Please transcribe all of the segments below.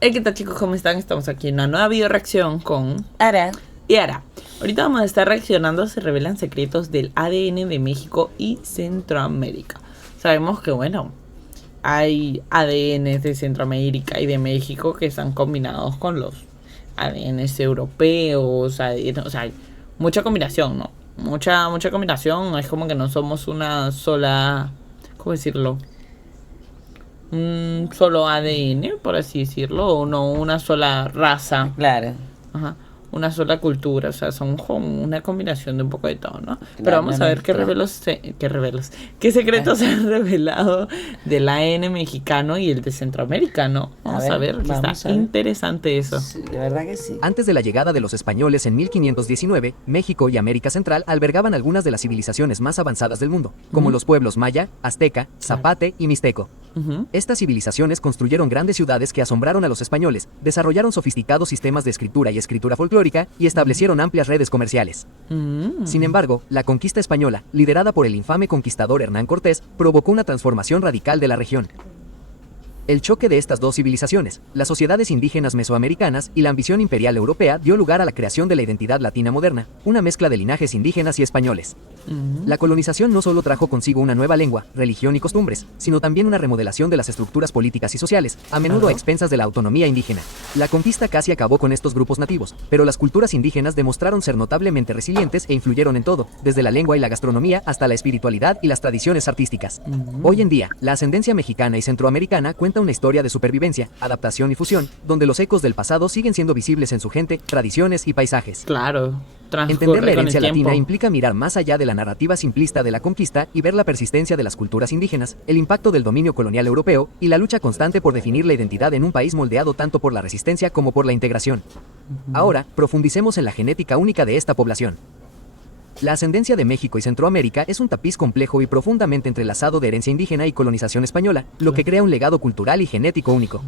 ¿Qué tal, chicos? ¿Cómo están? Estamos aquí en una nueva video reacción con Ara. y Ara. Ahorita vamos a estar reaccionando a Se revelan secretos del ADN de México y Centroamérica. Sabemos que, bueno, hay ADNs de Centroamérica y de México que están combinados con los ADNs europeos, ADN, o sea, hay mucha combinación, ¿no? Mucha combinación. Es como que no somos una sola, ¿cómo decirlo? Un solo ADN, por así decirlo, o no una sola raza. Claro. Ajá, una sola cultura, o sea, son como una combinación de un poco de todo, ¿no? Pero Claro, vamos a ver qué secretos se han revelado del AN mexicano y el de Centroamérica, ¿no? Vamos a ver, que está interesante eso. Sí, de verdad que sí. Antes de la llegada de los españoles en 1519, México y América Central albergaban algunas de las civilizaciones más avanzadas del mundo, como los pueblos maya, azteca, zapate y mixteco. Estas civilizaciones construyeron grandes ciudades que asombraron a los españoles, desarrollaron sofisticados sistemas de escritura y escritura folclórica y establecieron amplias redes comerciales. Sin embargo, la conquista española, liderada por el infame conquistador Hernán Cortés, provocó una transformación radical de la región. El choque de estas dos civilizaciones, las sociedades indígenas mesoamericanas y la ambición imperial europea dio lugar a la creación de la identidad latina moderna, una mezcla de linajes indígenas y españoles. La colonización no solo trajo consigo una nueva lengua, religión y costumbres, sino también una remodelación de las estructuras políticas y sociales, a menudo a expensas de la autonomía indígena. La conquista casi acabó con estos grupos nativos, pero las culturas indígenas demostraron ser notablemente resilientes e influyeron en todo, desde la lengua y la gastronomía hasta la espiritualidad y las tradiciones artísticas. Hoy en día, la ascendencia mexicana y centroamericana cuenta una historia de supervivencia, adaptación y fusión, donde los ecos del pasado siguen siendo visibles en su gente, tradiciones y paisajes. Claro. Entender la herencia latina implica mirar más allá de la narrativa simplista de la conquista y ver la persistencia de las culturas indígenas, el impacto del dominio colonial europeo y la lucha constante por definir la identidad en un país moldeado tanto por la resistencia como por la integración. Ahora, profundicemos en la genética única de esta población. La ascendencia de México y Centroamérica es un tapiz complejo y profundamente entrelazado de herencia indígena y colonización española, lo que crea un legado cultural y genético único.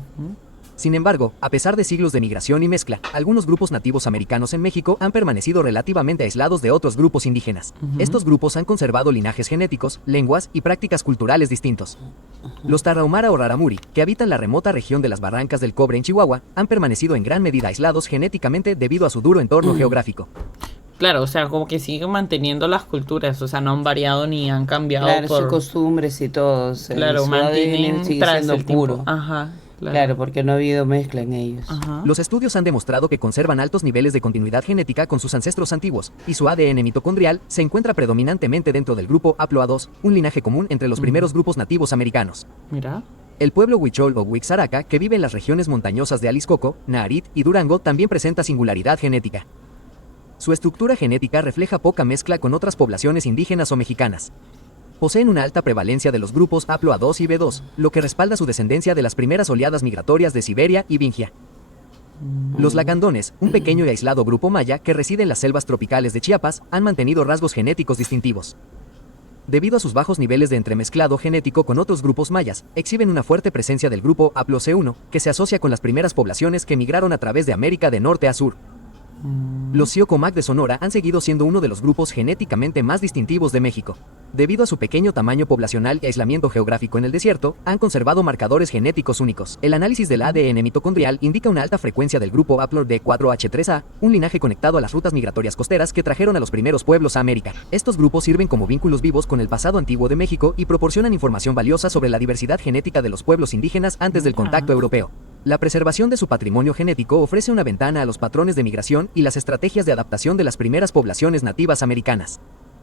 Sin embargo, a pesar de siglos de migración y mezcla, algunos grupos nativos americanos en México han permanecido relativamente aislados de otros grupos indígenas. Estos grupos han conservado linajes genéticos, lenguas y prácticas culturales distintos. Los Tarahumara o Raramuri, que habitan la remota región de las Barrancas del Cobre en Chihuahua, han permanecido en gran medida aislados genéticamente debido a su duro entorno geográfico. Claro, o sea, como que siguen manteniendo las culturas, o sea, no han variado ni han cambiado. Claro, sus costumbres y todo. Claro, mantienen sigue siendo puro. Ajá. Claro, porque no ha habido mezcla en ellos. Los estudios han demostrado que conservan altos niveles de continuidad genética con sus ancestros antiguos, y su ADN mitocondrial se encuentra predominantemente dentro del grupo Haploa2, un linaje común entre los primeros grupos nativos americanos. Mira. El pueblo Huichol o Huixaraca, que vive en las regiones montañosas de Aliscoco, Nayarit y Durango, también presenta singularidad genética. Su estructura genética refleja poca mezcla con otras poblaciones indígenas o mexicanas. Poseen una alta prevalencia de los grupos Haploa2 y B2, lo que respalda su descendencia de las primeras oleadas migratorias de Siberia y Vingia. Los lacandones, un pequeño y aislado grupo maya que reside en las selvas tropicales de Chiapas, han mantenido rasgos genéticos distintivos. Debido a sus bajos niveles de entremezclado genético con otros grupos mayas, exhiben una fuerte presencia del grupo Haplo-C1, que se asocia con las primeras poblaciones que migraron a través de América de norte a sur. Los Siocomac de Sonora han seguido siendo uno de los grupos genéticamente más distintivos de México. Debido a su pequeño tamaño poblacional y aislamiento geográfico en el desierto, han conservado marcadores genéticos únicos. El análisis del ADN mitocondrial indica una alta frecuencia del grupo Haplo-D4H3A, un linaje conectado a las rutas migratorias costeras que trajeron a los primeros pueblos a América. Estos grupos sirven como vínculos vivos con el pasado antiguo de México y proporcionan información valiosa sobre la diversidad genética de los pueblos indígenas antes del contacto europeo. La preservación de su patrimonio genético ofrece una ventana a los patrones de migración y las estrategias de adaptación de las primeras poblaciones nativas americanas.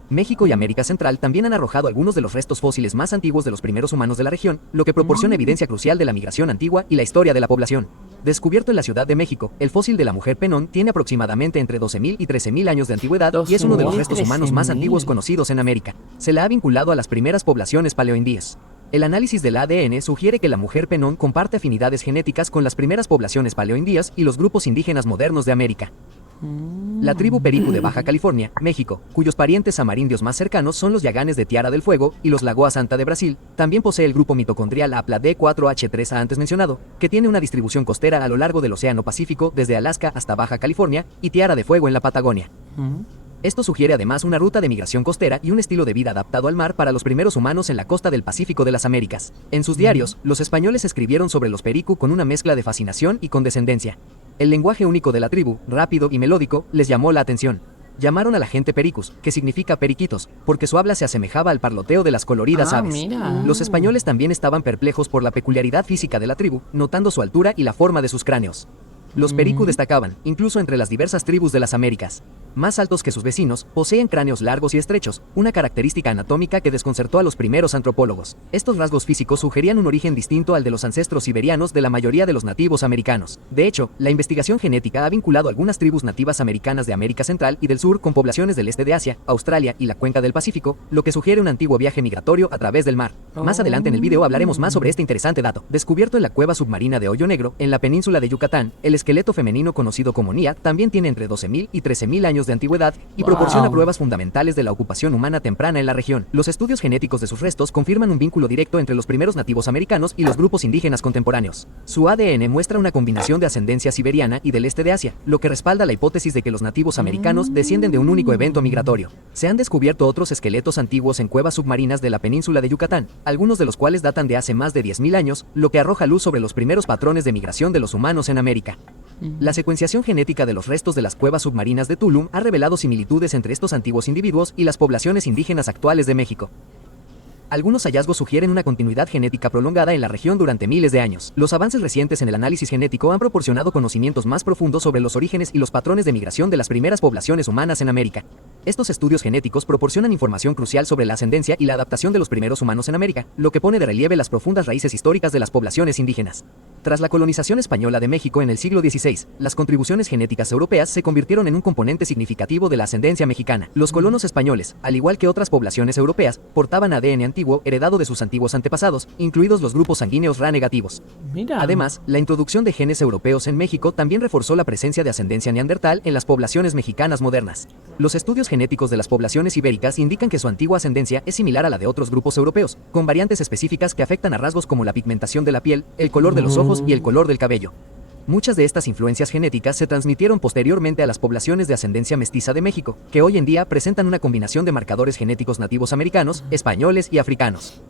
México y América Central también han arrojado algunos de los restos fósiles más antiguos de los primeros humanos de la región, lo que proporciona evidencia crucial de la migración antigua y la historia de la población. Descubierto en la Ciudad de México, el fósil de la mujer Penón tiene aproximadamente entre 12.000 y 13.000 años de antigüedad y es uno de los restos humanos más antiguos conocidos en América. Se la ha vinculado a las primeras poblaciones paleoindíes. El análisis del ADN sugiere que la mujer Penón comparte afinidades genéticas con las primeras poblaciones paleoindíes y los grupos indígenas modernos de América. La tribu Pericu de Baja California, México, cuyos parientes amerindios más cercanos son los Yaganes de Tierra del Fuego y los Lagoa Santa de Brasil, también posee el grupo mitocondrial Hapla-D4H3A antes mencionado, que tiene una distribución costera a lo largo del Océano Pacífico desde Alaska hasta Baja California y Tierra de Fuego en la Patagonia. Esto sugiere además una ruta de migración costera y un estilo de vida adaptado al mar para los primeros humanos en la costa del Pacífico de las Américas. En sus diarios, los españoles escribieron sobre los Periku con una mezcla de fascinación y condescendencia. El lenguaje único de la tribu, rápido y melódico, les llamó la atención. Llamaron a la gente pericus, que significa periquitos, porque su habla se asemejaba al parloteo de las coloridas aves. Mira. Los españoles también estaban perplejos por la peculiaridad física de la tribu, notando su altura y la forma de sus cráneos. Los Periku destacaban, incluso entre las diversas tribus de las Américas. Más altos que sus vecinos, poseen cráneos largos y estrechos, una característica anatómica que desconcertó a los primeros antropólogos. Estos rasgos físicos sugerían un origen distinto al de los ancestros siberianos de la mayoría de los nativos americanos. De hecho, la investigación genética ha vinculado algunas tribus nativas americanas de América Central y del Sur con poblaciones del este de Asia, Australia y la cuenca del Pacífico, lo que sugiere un antiguo viaje migratorio a través del mar. Más adelante en el video hablaremos más sobre este interesante dato. Descubierto en la cueva submarina de Hoyo Negro, en la península de Yucatán, el esqueleto femenino conocido como Nia también tiene entre 12.000 y 13.000 años de antigüedad y proporciona pruebas fundamentales de la ocupación humana temprana en la región. Los estudios genéticos de sus restos confirman un vínculo directo entre los primeros nativos americanos y los grupos indígenas contemporáneos. Su ADN muestra una combinación de ascendencia siberiana y del este de Asia, lo que respalda la hipótesis de que los nativos americanos descienden de un único evento migratorio. Se han descubierto otros esqueletos antiguos en cuevas submarinas de la península de Yucatán, algunos de los cuales datan de hace más de 10.000 años, lo que arroja luz sobre los primeros patrones de migración de los humanos en América. La secuenciación genética de los restos de las cuevas submarinas de Tulum ha revelado similitudes entre estos antiguos individuos y las poblaciones indígenas actuales de México. Algunos hallazgos sugieren una continuidad genética prolongada en la región durante miles de años. Los avances recientes en el análisis genético han proporcionado conocimientos más profundos sobre los orígenes y los patrones de migración de las primeras poblaciones humanas en América. Estos estudios genéticos proporcionan información crucial sobre la ascendencia y la adaptación de los primeros humanos en América, lo que pone de relieve las profundas raíces históricas de las poblaciones indígenas. Tras la colonización española de México en el siglo XVI, las contribuciones genéticas europeas se convirtieron en un componente significativo de la ascendencia mexicana. Los colonos españoles, al igual que otras poblaciones europeas, portaban ADN antiguo heredado de sus antiguos antepasados, incluidos los grupos sanguíneos Ra negativos. Mira. Además, la introducción de genes europeos en México también reforzó la presencia de ascendencia neandertal en las poblaciones mexicanas modernas. Los estudios genéticos de las poblaciones ibéricas indican que su antigua ascendencia es similar a la de otros grupos europeos, con variantes específicas que afectan a rasgos como la pigmentación de la piel, el color de los ojos y el color del cabello. Muchas de estas influencias genéticas se transmitieron posteriormente a las poblaciones de ascendencia mestiza de México, que hoy en día presentan una combinación de marcadores genéticos nativos americanos, españoles y africanos.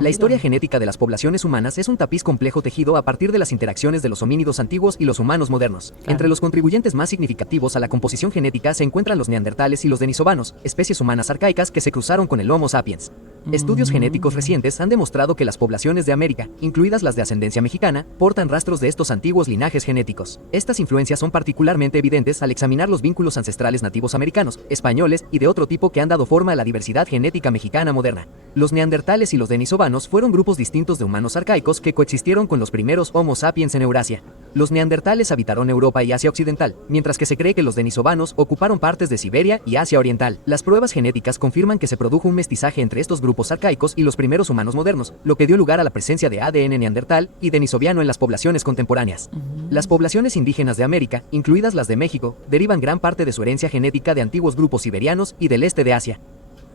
La historia genética de las poblaciones humanas es un tapiz complejo tejido a partir de las interacciones de los homínidos antiguos y los humanos modernos. Entre los contribuyentes más significativos a la composición genética se encuentran los neandertales y los denisovanos, especies humanas arcaicas que se cruzaron con el Homo sapiens. Estudios genéticos recientes han demostrado que las poblaciones de América, incluidas las de ascendencia mexicana, portan rastros de estos antiguos linajes genéticos. Estas influencias son particularmente evidentes al examinar los vínculos ancestrales nativos americanos, españoles y de otro tipo que han dado forma a la diversidad genética mexicana moderna. Los neandertales y los denisovanos fueron grupos distintos de humanos arcaicos que coexistieron con los primeros Homo sapiens en Eurasia. Los neandertales habitaron Europa y Asia Occidental, mientras que se cree que los denisovanos ocuparon partes de Siberia y Asia Oriental. Las pruebas genéticas confirman que se produjo un mestizaje entre estos grupos arcaicos y los primeros humanos modernos, lo que dio lugar a la presencia de ADN neandertal y denisoviano en las poblaciones contemporáneas. Las poblaciones indígenas de América, incluidas las de México, derivan gran parte de su herencia genética de antiguos grupos siberianos y del este de Asia.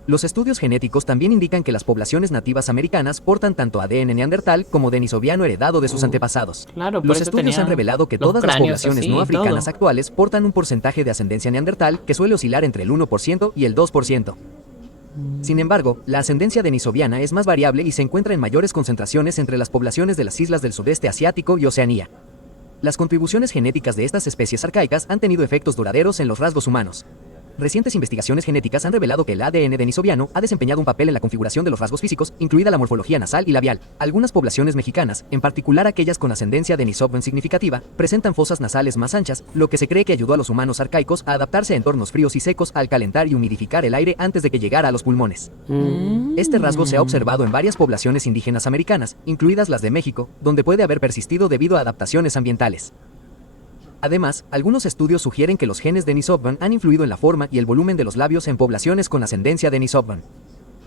Los estudios genéticos también indican que las poblaciones nativas americanas portan tanto ADN neandertal como denisoviano heredado de sus antepasados. Claro, los estudios han revelado que todas las poblaciones no africanas actuales portan un porcentaje de ascendencia neandertal que suele oscilar entre el 1% y el 2%. Sin embargo, la ascendencia denisoviana es más variable y se encuentra en mayores concentraciones entre las poblaciones de las islas del sudeste asiático y Oceanía. Las contribuciones genéticas de estas especies arcaicas han tenido efectos duraderos en los rasgos humanos. Recientes investigaciones genéticas han revelado que el ADN denisoviano ha desempeñado un papel en la configuración de los rasgos físicos, incluida la morfología nasal y labial. Algunas poblaciones mexicanas, en particular aquellas con ascendencia denisovan significativa, presentan fosas nasales más anchas, lo que se cree que ayudó a los humanos arcaicos a adaptarse a entornos fríos y secos al calentar y humidificar el aire antes de que llegara a los pulmones. Este rasgo se ha observado en varias poblaciones indígenas americanas, incluidas las de México, donde puede haber persistido debido a adaptaciones ambientales. Además, algunos estudios sugieren que los genes Denisovanen han influido en la forma y el volumen de los labios en poblaciones con ascendencia Denisovanen.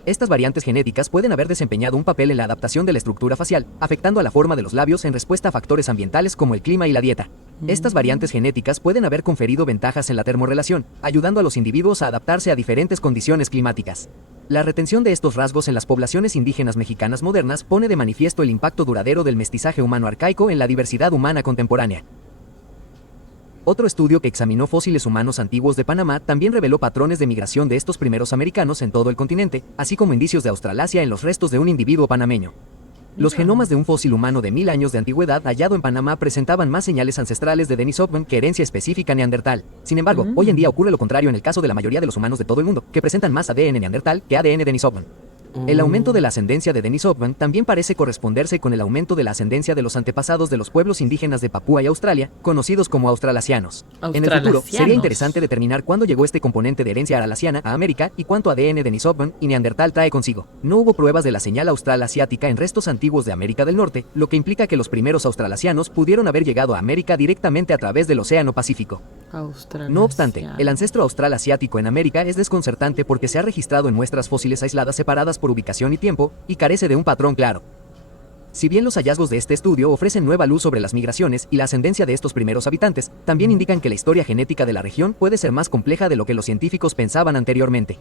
Estas variantes genéticas pueden haber desempeñado un papel en la adaptación de la estructura facial, afectando a la forma de los labios en respuesta a factores ambientales como el clima y la dieta. Estas variantes genéticas pueden haber conferido ventajas en la termorrelación, ayudando a los individuos a adaptarse a diferentes condiciones climáticas. La retención de estos rasgos en las poblaciones indígenas mexicanas modernas pone de manifiesto el impacto duradero del mestizaje humano arcaico en la diversidad humana contemporánea. Otro estudio que examinó fósiles humanos antiguos de Panamá también reveló patrones de migración de estos primeros americanos en todo el continente, así como indicios de Australasia en los restos de un individuo panameño. Los genomas de un fósil humano de 1000 años de antigüedad hallado en Panamá presentaban más señales ancestrales de Denisovans que herencia específica neandertal. Sin embargo, hoy en día ocurre lo contrario en el caso de la mayoría de los humanos de todo el mundo, que presentan más ADN neandertal que ADN Denisovan. El aumento de la ascendencia de Denisovan también parece corresponderse con el aumento de la ascendencia de los antepasados de los pueblos indígenas de Papúa y Australia, conocidos como australasianos. En el futuro, sería interesante determinar cuándo llegó este componente de herencia aralasiana a América y cuánto ADN Denisovan y neandertal trae consigo. No hubo pruebas de la señal australasiática en restos antiguos de América del Norte, lo que implica que los primeros australasianos pudieron haber llegado a América directamente a través del Océano Pacífico. No obstante, el ancestro australasiático en América es desconcertante porque se ha registrado en muestras fósiles aisladas separadas por ubicación y tiempo, y carece de un patrón claro. Si bien los hallazgos de este estudio ofrecen nueva luz sobre las migraciones y la ascendencia de estos primeros habitantes, también indican que la historia genética de la región puede ser más compleja de lo que los científicos pensaban anteriormente.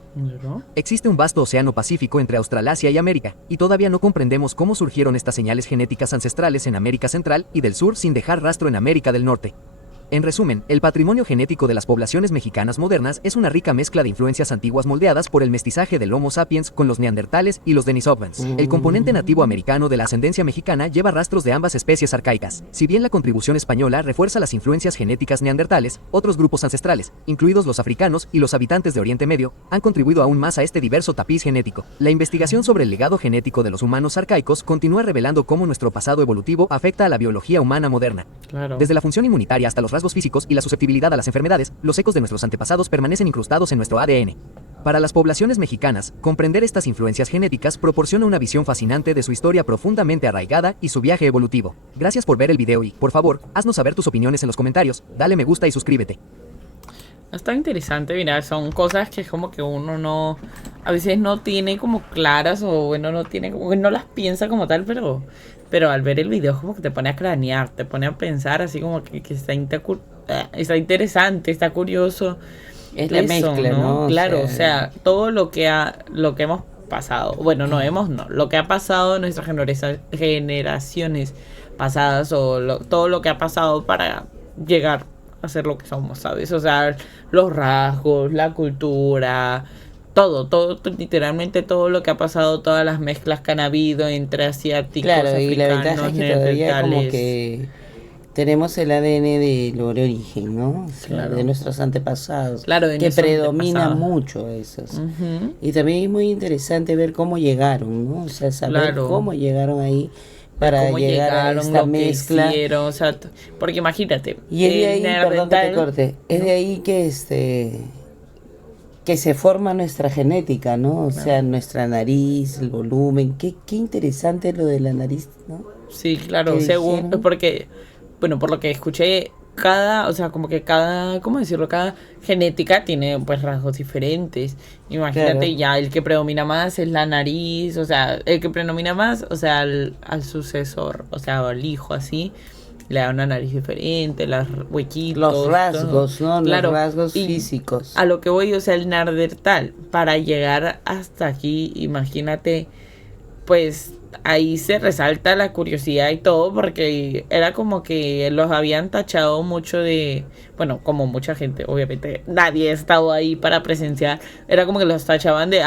Existe un vasto océano Pacífico entre Australasia y América, y todavía no comprendemos cómo surgieron estas señales genéticas ancestrales en América Central y del Sur sin dejar rastro en América del Norte. En resumen, el patrimonio genético de las poblaciones mexicanas modernas es una rica mezcla de influencias antiguas moldeadas por el mestizaje del Homo sapiens con los neandertales y los Denisovans. El componente nativo americano de la ascendencia mexicana lleva rastros de ambas especies arcaicas. Si bien la contribución española refuerza las influencias genéticas neandertales, otros grupos ancestrales, incluidos los africanos y los habitantes de Oriente Medio, han contribuido aún más a este diverso tapiz genético. La investigación sobre el legado genético de los humanos arcaicos continúa revelando cómo nuestro pasado evolutivo afecta a la biología humana moderna. Desde la función inmunitaria hasta los rasgos físicos y la susceptibilidad a las enfermedades, los ecos de nuestros antepasados permanecen incrustados en nuestro ADN. Para las poblaciones mexicanas, comprender estas influencias genéticas proporciona una visión fascinante de su historia profundamente arraigada y su viaje evolutivo. Gracias por ver el video y, por favor, haznos saber tus opiniones en los comentarios, dale me gusta y suscríbete. Está interesante, mira, son cosas que como que uno no, a veces no tiene como claras o bueno, no tiene como que no las piensa como tal, pero al ver el video como que te pone a cranear, te pone a pensar así como que está está interesante, está curioso. Es la mezcla, ¿no? Claro, o sea, todo lo que hemos pasado, bueno, lo que ha pasado en nuestras generaciones pasadas o todo lo que ha pasado para llegar a ser lo que somos, ¿sabes? O sea, los rasgos, la cultura, todo, literalmente todo lo que ha pasado, todas las mezclas que han habido entre asiáticos, claro, africanos, y la ventaja es que todavía como que tenemos el ADN del origen, ¿no? O sea, claro, de nuestros antepasados, claro, que predomina mucho esos. Y también es muy interesante ver cómo llegaron, ¿no? O sea, saber cómo llegaron ahí para cómo llegar a esta mezcla. Hicieron, o sea, porque imagínate. Y es de ahí, perdón que te corte, es de ahí que se forma nuestra genética, ¿no? O sea, nuestra nariz, el volumen. Qué interesante lo de la nariz, ¿no? Sí, claro, según, porque, bueno, por lo que escuché, ¿cómo decirlo? Cada genética tiene pues rasgos diferentes. Imagínate, ya el que predomina más es la nariz, o sea, el que predomina más, o sea, al sucesor, o sea, al hijo así, le da una nariz diferente, los huequitos. Los rasgos, todo, ¿no? Claro, los rasgos físicos. A lo que voy, o sea, el neandertal, para llegar hasta aquí, imagínate, pues ahí se resalta la curiosidad y todo, porque era como que los habían tachado mucho de, bueno, como mucha gente, obviamente nadie ha estado ahí para presenciar, era como que los tachaban de,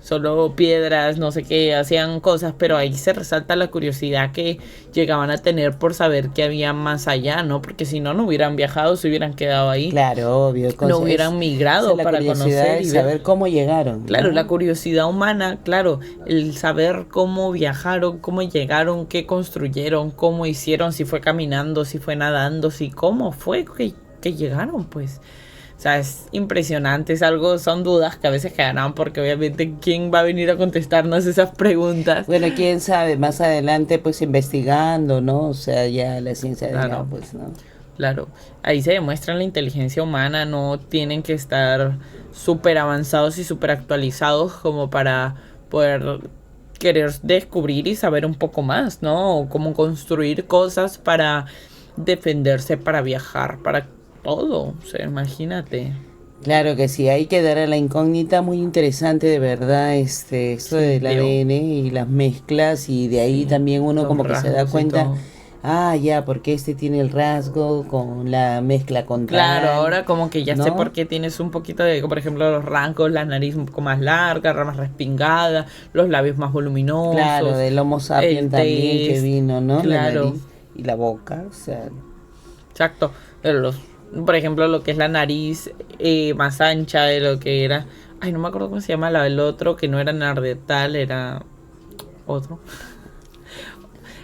solo piedras, no sé qué, hacían cosas, pero ahí se resalta la curiosidad que llegaban a tener por saber qué había más allá, ¿no? Porque si no hubieran viajado, se hubieran quedado ahí. Claro, obvio. No hubieran migrado para conocer y saber cómo llegaron. Claro, ¿no? La curiosidad humana, claro, el saber cómo viajaron, cómo llegaron, qué construyeron, cómo hicieron, si fue caminando, si fue nadando, si cómo fue que llegaron, pues. O sea, es impresionante, son dudas que a veces quedarán porque obviamente ¿quién va a venir a contestarnos esas preguntas? Bueno, quién sabe, más adelante pues investigando, ¿no? O sea, ya la ciencia claro, pues, ¿no? Claro, ahí se demuestra la inteligencia humana, no tienen que estar súper avanzados y súper actualizados como para poder querer descubrir y saber un poco más, ¿no? O cómo construir cosas para defenderse, para viajar, para todo, o sea, imagínate. Claro que sí, ahí quedará la incógnita, muy interesante de verdad, esto del ADN y las mezclas, y de ahí también uno como que se da cuenta ya, porque este tiene el rasgo con la mezcla con Claro, ahora como que ya ¿no? sé por qué tienes un poquito de, por ejemplo, los rasgos, la nariz un poco más larga, más respingada, los labios más voluminosos. Claro, del Homo sapiens también que vino, ¿no? Claro. La nariz y la boca, o sea. Exacto. Por ejemplo, lo que es la nariz más ancha de lo que era... Ay, no me acuerdo cómo se llama el otro, que no era neandertal, era otro.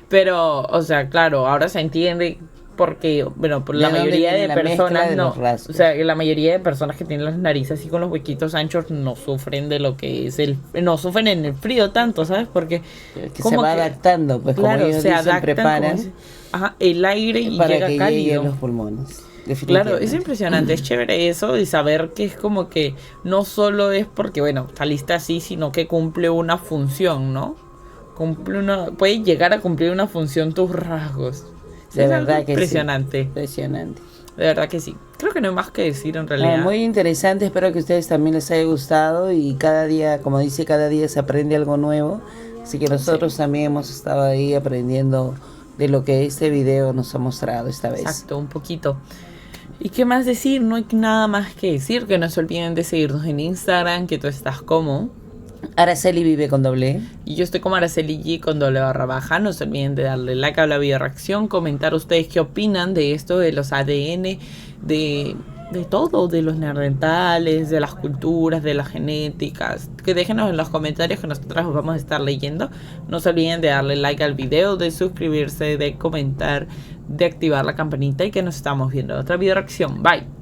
Pero, o sea, claro, ahora se entiende porque, bueno, por la mayoría de personas no, o sea, la mayoría de personas que tienen las narices así con los huequitos anchos no sufren de lo que es no sufren en el frío tanto, ¿sabes? Porque que se va adaptando, pues claro, como ellos se dicen, preparan el aire y para llega que cálido llegue a los pulmones. Claro, es impresionante, es chévere eso y saber que es como que no solo es porque, bueno, saliste así, sino que cumple una función, ¿no? Puede llegar a cumplir una función tus rasgos. De verdad que impresionante. Sí. Impresionante. De verdad que sí. Creo que no hay más que decir en realidad. Muy interesante, espero que a ustedes también les haya gustado y cada día, como dice, cada día se aprende algo nuevo. Así que nosotros también hemos estado ahí aprendiendo de lo que este video nos ha mostrado esta vez. Exacto, un poquito. ¿Y qué más decir? No hay nada más que decir. Que no se olviden de seguirnos en Instagram, que tú estás como Araceli Vive con doble. Y yo estoy como Araceli G con _. No se olviden de darle like a la video reacción, comentar ustedes qué opinan de esto, de los ADN, de todo, de los neandertales, de las culturas, de las genéticas. Que déjenos en los comentarios que nosotros los vamos a estar leyendo. No se olviden de darle like al video, de suscribirse, de comentar, de activar la campanita y que nos estamos viendo en otra video reacción. Bye.